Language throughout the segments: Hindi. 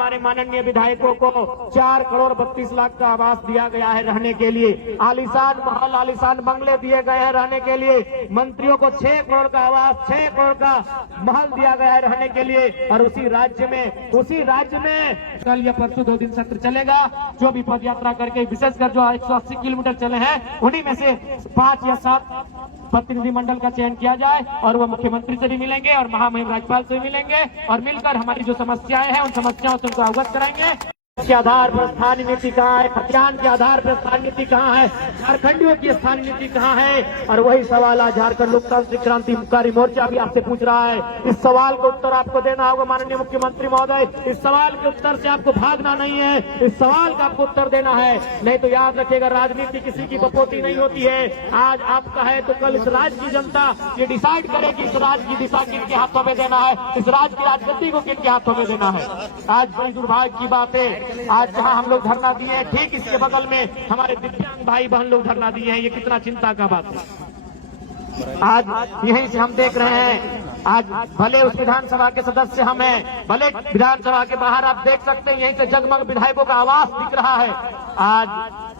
हमारे माननीय विधायकों को 4 करोड़ 32 लाख का आवास दिया गया है रहने के लिए, आलीशान महल आलीशान बंगले दिए गए हैं रहने के लिए, मंत्रियों को 6 करोड़ का आवास 6 करोड़ का महल दिया गया है रहने के लिए। और उसी राज्य में कल या परसों 2 दिन सत्र चलेगा। जो भी पद यात्रा करके विशेषकर जो 180 किलोमीटर चले हैं उन्हीं में से 5 या 7 प्रतिनिधिमंडल का चयन किया जाए और वो मुख्यमंत्री से भी मिलेंगे और महामहिम राज्यपाल से भी मिलेंगे और मिलकर हमारी जो समस्याएं हैं उन समस्याओं से उनको अवगत कराएंगे। के आधार पर स्थानीय नीति कहाँ है, खतियान के आधार पर स्थानीय नीति कहाँ है, झारखंडियों की स्थानीय नीति कहाँ है। और वही सवाल आज झारखंड लोकतांत्रिक क्रांतिकारी मोर्चा भी आपसे पूछ रहा है। इस सवाल का उत्तर आपको देना होगा माननीय मुख्यमंत्री महोदय। इस सवाल के उत्तर से आपको भागना नहीं है, इस सवाल का आपको उत्तर देना है। नहीं तो याद रखिएगा, राजनीति किसी की बपोती नहीं होती है। आज आपका है तो कल इस राज्य की जनता ये डिसाइड करेगी इस राज्य की दिशा किनके हाथों में देना है, इस राज्य की राजगद्दी को किनके हाथों में देना है। आज बड़ी दुर्भाग्य की बात है, आज जहां हम लोग धरना दिए हैं ठीक इसके बगल में हमारे दिव्यांग भाई बहन लोग धरना दिए हैं। ये कितना चिंता का बात है। आज यहीं से हम देख रहे हैं, आज भले उस विधानसभा के सदस्य हम हैं, भले विधानसभा के बाहर आप देख सकते हैं यहीं से जगमग विधायकों का आवास दिख रहा है। आज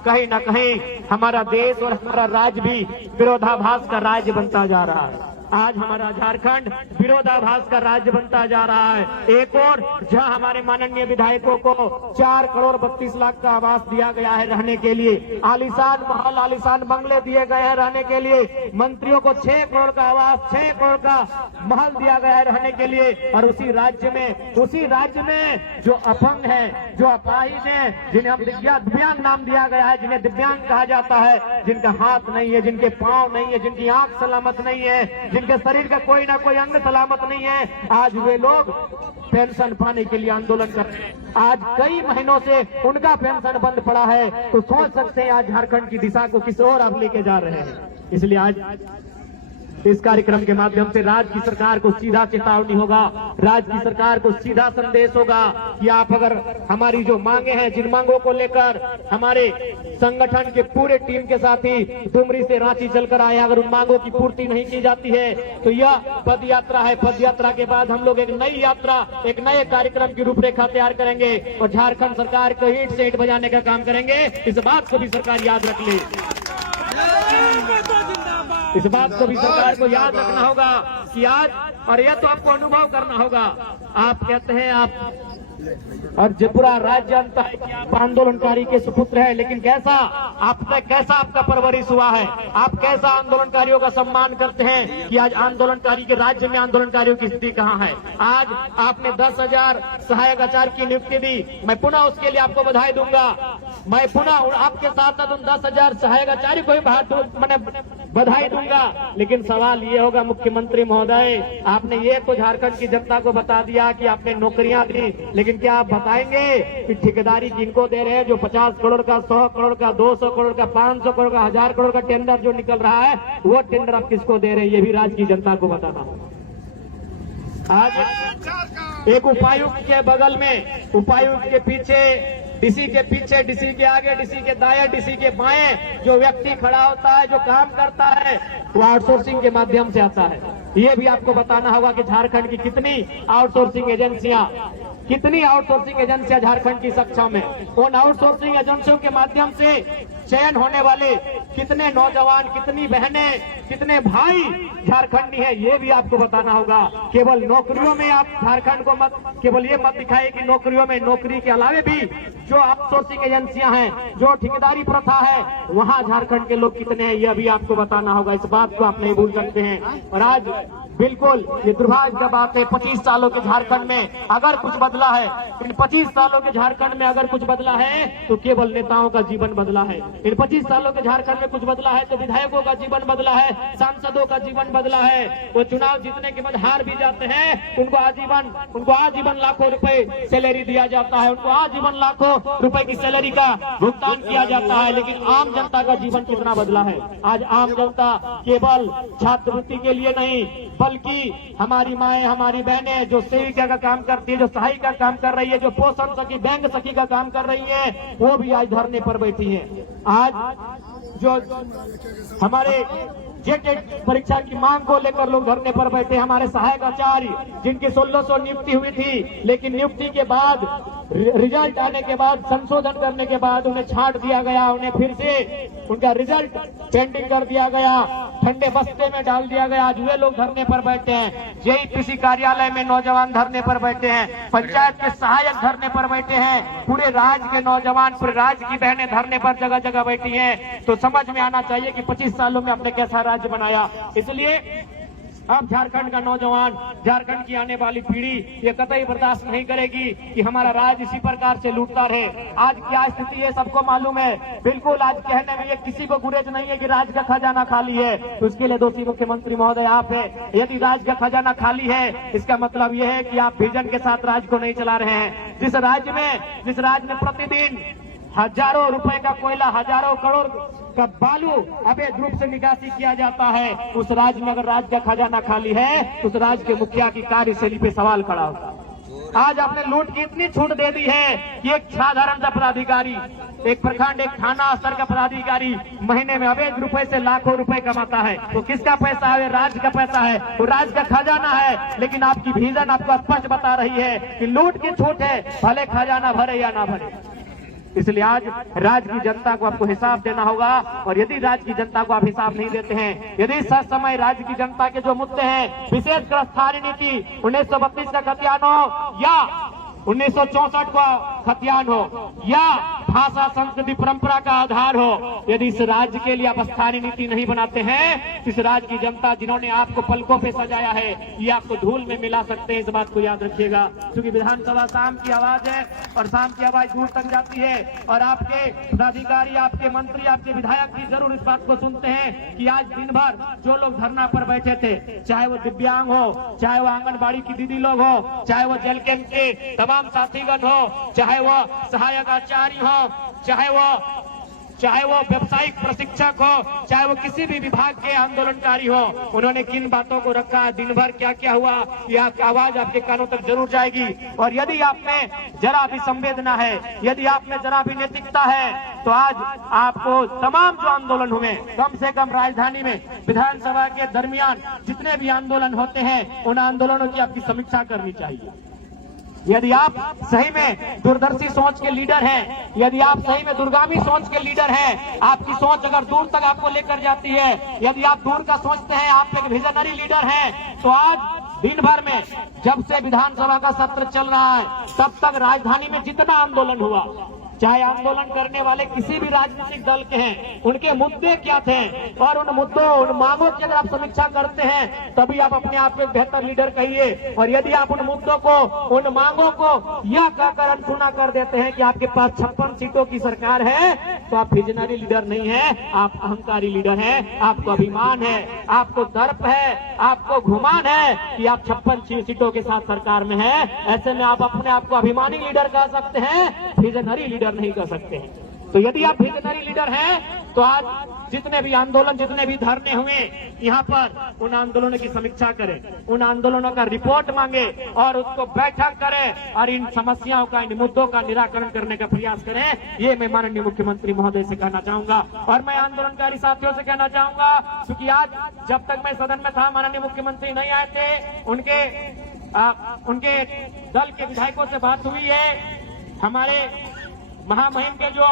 कहीं न कहीं हमारा देश और हमारा राज्य भी विरोधाभास का राज्य बनता जा रहा है। आज हमारा झारखंड विरोधाभास का राज्य बनता जा रहा है। एक और जहां हमारे माननीय विधायकों को 4 करोड़ 32 लाख का आवास दिया गया है रहने के लिए, आलीशान महल आलीशान बंगले दिए गए हैं रहने के लिए, मंत्रियों को 6 करोड़ का आवास 6 करोड़ का महल दिया गया है रहने के लिए। और उसी राज्य में जो अपंग है, जो अपाहिज है, जिन्हें हम दिव्यांग नाम दिया गया है, जिन्हें दिव्यांग कहा जाता है, जिनका हाथ नहीं है, जिनके पांव नहीं है, जिनकी आंख सलामत नहीं है, जिनके शरीर का कोई ना कोई अंग सलामत नहीं है, आज वे लोग पेंशन पाने के लिए आंदोलन कर रहे हैं। आज कई महीनों से उनका पेंशन बंद पड़ा है। तो सोच सकते हैं आज झारखंड की दिशा को किस ओर आप लेके जा रहे हैं। इसलिए आज इस कार्यक्रम के माध्यम से राज्य की सरकार को सीधा चेतावनी होगा, राज्य की सरकार को सीधा संदेश होगा कि आप अगर हमारी जो मांगे हैं, जिन मांगों को लेकर हमारे संगठन के पूरे टीम के साथ ही डुमरी से रांची चलकर आए, अगर उन मांगों की पूर्ति नहीं की जाती है तो यह पद यात्रा है। पद यात्रा के बाद हम लोग एक नई यात्रा, एक नए कार्यक्रम की रूपरेखा तैयार करेंगे और झारखंड सरकार को ईंट से ईंट बजाने का काम करेंगे। इस बात को भी सरकार याद रख ले, इस बात को भी सरकार को याद रखना होगा कि आज, और यह तो आपको अनुभव करना होगा। आप कहते हैं आप और जो पूरा राज्य जानता है कि आप आंदोलनकारी के सुपुत्र है, लेकिन कैसा आपका परवरिश हुआ है, आप कैसा आंदोलनकारियों का सम्मान करते हैं कि आज आंदोलनकारी के राज्य में आंदोलनकारियों की स्थिति कहाँ है। आज आपने 10,000 सहायक आचार्य की नियुक्ति दी, मैं पुनः उसके लिए आपको बधाई दूंगा। मैं पुनः आपके साथ उन 10,000 सहायक आचार्य को भी बधाई दूंगा। लेकिन सवाल ये होगा मुख्यमंत्री महोदय, आपने ये तो झारखंड की जनता को बता दिया कि आपने नौकरियां दी, लेकिन क्या आप बताएंगे कि ठेकेदारी किनको दे रहे हैं? जो 50 करोड़ का, 100 करोड़ का, 200 करोड़ का, 500 करोड़ का, 1000 करोड़ का टेंडर जो निकल रहा है, वो टेंडर आप किसको दे रहे हैं? ये भी राज्य की जनता को बताना। आज एक उपायुक्त के बगल में, उपायुक्त के पीछे, डीसी के पीछे, डीसी के आगे, डीसी के दाएं, डीसी के बाएं जो व्यक्ति खड़ा होता है, जो काम करता है, वो आउटसोर्सिंग के माध्यम से आता है। ये भी आपको बताना होगा कि झारखंड की कितनी आउटसोर्सिंग एजेंसियां झारखंड की सक्षम है। उन आउटसोर्सिंग एजेंसियों के माध्यम से चयन होने वाले कितने नौजवान, कितनी बहनें, कितने भाई झारखंडी है, ये भी आपको बताना होगा। केवल नौकरियों में आप झारखंड को केवल ये मत दिखाए कि नौकरियों में, नौकरी के अलावे भी जो आउटसोर्सिंग एजेंसियां हैं, जो ठेकेदारी प्रथा है, वहां झारखंड के लोग कितने हैं, यह भी आपको बताना होगा। इस बात को आप नहीं भूल सकते हैं। और आज बिल्कुल ये दुर्भाग्य की बात है, 25 सालों के झारखंड में अगर कुछ बदला है, इन 25 सालों के झारखंड में अगर कुछ बदला है तो केवल नेताओं का जीवन बदला है। इन 25 सालों के झारखंड में कुछ बदला है तो विधायकों का जीवन बदला है, सांसदों का जीवन बदला है। वो चुनाव जीतने के बाद हार भी जाते हैं, उनको आजीवन लाखों रुपए सैलरी दिया जाता है, उनको आजीवन लाखों रुपए की सैलरी का भुगतान किया जाता है। लेकिन आम जनता का जीवन कितना बदला है? आज आम जनता केवल छात्रवृत्ति के लिए नहीं, बल्कि हमारी माएं, हमारी बहनें जो सेविका का काम करती है, जो सहायिका काम कर रही है, जो पोषण सखी, बैंक सखी का काम कर रही है, वो भी आज धरने पर बैठी है। आज जो हमारे जेटेट परीक्षा की मांग को लेकर लोग धरने पर बैठे। हमारे सहायक आचार्य जिनकी 1600 नियुक्ति हुई थी, लेकिन नियुक्ति के बाद रिजल्ट आने के बाद संशोधन करने के बाद उन्हें छांट दिया गया, उन्हें फिर से उनका रिजल्ट पेंडिंग कर दिया गया, ठंडे बस्ते में डाल दिया गया। आज वे लोग धरने पर बैठे हैं। जेईपीसी कार्यालय में नौजवान धरने पर बैठे हैं, पंचायत के सहायक धरने पर बैठे हैं, पूरे राज्य के नौजवान, पूरे राज्य की बहनें धरने पर जगह जगह बैठी हैं। तो समझ में आना चाहिए कि 25 सालों में अपने कैसा राज्य बनाया। इसलिए अब झारखंड का नौजवान, झारखंड की आने वाली पीढ़ी ये कतई बर्दाश्त नहीं करेगी कि हमारा राज्य इसी प्रकार से लूटता रहे। आज क्या स्थिति है सबको मालूम है। बिल्कुल आज कहने में ये किसी को गुरेज नहीं है कि राज्य का खजाना खाली है, तो उसके लिए दोषी मुख्यमंत्री महोदय आप है। यदि राज्य का खजाना खाली है, इसका मतलब यह है कि आप विजन के साथ राज्य को नहीं चला रहे हैं। जिस राज्य में प्रतिदिन हजारों रुपए का कोयला, हजारों करोड़ का बालू अवैध रूप से निकासी किया जाता है, उस राज्य में अगर राज्य का खजाना खाली है तो उस राज्य के मुखिया की कार्यशैली पे सवाल खड़ा होगा। आज आपने लूट की इतनी छूट दे दी है कि एक साधारण सा पदाधिकारी, एक प्रखंड, एक थाना स्तर का पदाधिकारी महीने में अवैध रुपए से लाखों रुपए कमाता है। तो किसका पैसा है? राज्य का पैसा है, वो राज्य का खजाना है। लेकिन आपकी विजन आपको स्पष्ट बता रही है कि लूट की छूट है, भले खजाना भरे या ना भरे। इसलिए आज राज्य की जनता को आपको हिसाब देना होगा। और यदि राज्य की जनता को आप हिसाब नहीं देते हैं, यदि सच समय राज्य की जनता के जो मुद्दे हैं, विशेषकर स्थानीय नीति 1932 का खतियान हो या 1964 का खतियान हो या भाषा संस्कृति परंपरा का आधार हो, यदि इस राज्य के लिए आप स्थानीय नीति नहीं बनाते हैं, इस राज्य की जनता जिन्होंने आपको पलकों पे सजाया है, ये आपको धूल में मिला सकते हैं। इस बात को याद रखिएगा, क्योंकि विधानसभा शाम की आवाज है और शाम की आवाज दूर तक जाती है। और आपके पदाधिकारी, आपके मंत्री, आपके विधायक भी जरूर इस बात को सुनते हैं कि आज दिन भर जो लोग धरना पर बैठे थे, चाहे वो दिव्यांग हो, चाहे वो आंगनबाड़ी की दीदी लोग हो, चाहे वो जेल कैंप के तमाम साथीगण हो, चाहे वो सहायक आचार्य हो, चाहे वो व्यवसायिक प्रशिक्षक हो, चाहे वो किसी भी विभाग के आंदोलनकारी हो, उन्होंने किन बातों को रखा, दिन भर क्या क्या हुआ, यह आवाज आपके कानों तक जरूर जाएगी। और यदि आप में जरा भी संवेदना है, यदि आप में जरा भी नैतिकता है, तो आज आपको तमाम जो आंदोलन हुए, कम से कम राजधानी में विधानसभा के दरमियान जितने भी आंदोलन होते हैं, उन आंदोलनों की आपकी समीक्षा करनी चाहिए। यदि आप सही में दूरदर्शी सोच के लीडर हैं, यदि आप सही में दूरगामी सोच के लीडर हैं, आपकी सोच अगर दूर तक आपको लेकर जाती है, यदि आप दूर का सोचते हैं, आप एक विजनरी लीडर हैं, तो आज दिन भर में जब से विधानसभा का सत्र चल रहा है, तब तक राजधानी में जितना आंदोलन हुआ, चाहे आंदोलन करने वाले किसी भी राजनीतिक दल के हैं, उनके मुद्दे क्या थे, और उन मुद्दों, उन मांगों की अगर आप समीक्षा करते हैं, तभी आप अपने आप को एक बेहतर लीडर कहिए। और यदि आप उन मुद्दों को, उन मांगों को यह कहकर अनसुना कर देते हैं कि आपके पास 56 सीटों की सरकार है, तो आप विजनरी लीडर नहीं है, आप अहंकारी लीडर हैं। आपको अभिमान है, आपको दर्प है, आपको घुमान है कि आप 56 सीटों के साथ सरकार में है। ऐसे में आप अपने आप को अभिमानी लीडर कह सकते हैं, विजनरी लीडर नहीं कर सकते हैं। तो यदि आप विजनरी लीडर हैं, तो आज जितने भी आंदोलन, जितने भी धरने हुए यहाँ पर, उन आंदोलनों की समीक्षा करें, उन आंदोलनों का रिपोर्ट मांगे और उसको बैठक करें और इन समस्याओं का, इन मुद्दों का निराकरण करने का प्रयास करें। ये मैं माननीय मुख्यमंत्री महोदय से कहना चाहूंगा। और मैं आंदोलनकारी साथियों से कहना चाहूंगा, क्योंकि आज जब तक मैं सदन में था, माननीय मुख्यमंत्री नहीं आए थे, उनके दल के विधायकों से बात हुई है। हमारे महामहिम के जो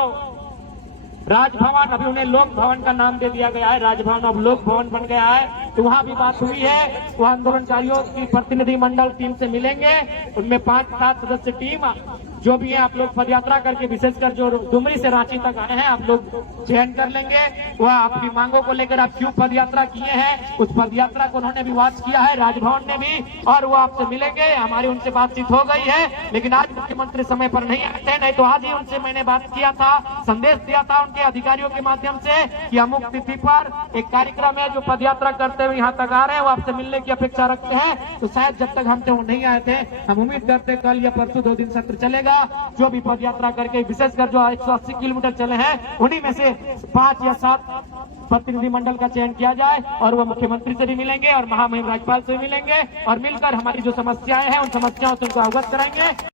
राजभवन, अभी उन्हें लोक भवन का नाम दे दिया गया है, राजभवन अब लोक भवन बन गया है, तो वहां भी बात हुई है। वो आंदोलनकारियों की प्रतिनिधि मंडल टीम से मिलेंगे, उनमें 5-7 सदस्य टीम जो भी है, आप लोग पद यात्रा करके, विशेषकर जो डुमरी से रांची तक आए हैं, आप लोग चयन कर लेंगे। वह आपकी मांगों को लेकर आप क्यों पद यात्रा किए हैं, उस पद यात्रा को उन्होंने भी वॉच किया है, राजभवन ने भी, और वो आपसे मिलेंगे। हमारी उनसे बातचीत हो गई है, लेकिन आज मुख्यमंत्री समय पर नहीं आए थे, नहीं तो आज ही उनसे मैंने बात किया था, संदेश दिया था उनके अधिकारियों के माध्यम से कि अमुक तिथि पर एक कार्यक्रम है, जो पद यात्रा करते हुए यहाँ तक आ रहे हैं, वो आपसे मिलने की अपेक्षा रखते हैं। तो शायद जब तक हमसे वो नहीं आए थे, हम उम्मीद करते कल या परसों 2 दिन सत्र चलेगा। जो भी पद यात्रा करके, विशेषकर जो 180 किलोमीटर चले हैं, उन्हीं में से 5 या 7 प्रतिनिधि मंडल का चयन किया जाए और वह मुख्यमंत्री से भी मिलेंगे और महामहिम राज्यपाल से भी मिलेंगे और मिलकर हमारी जो समस्याएं हैं, उन समस्याओं से उनको अवगत कराएंगे।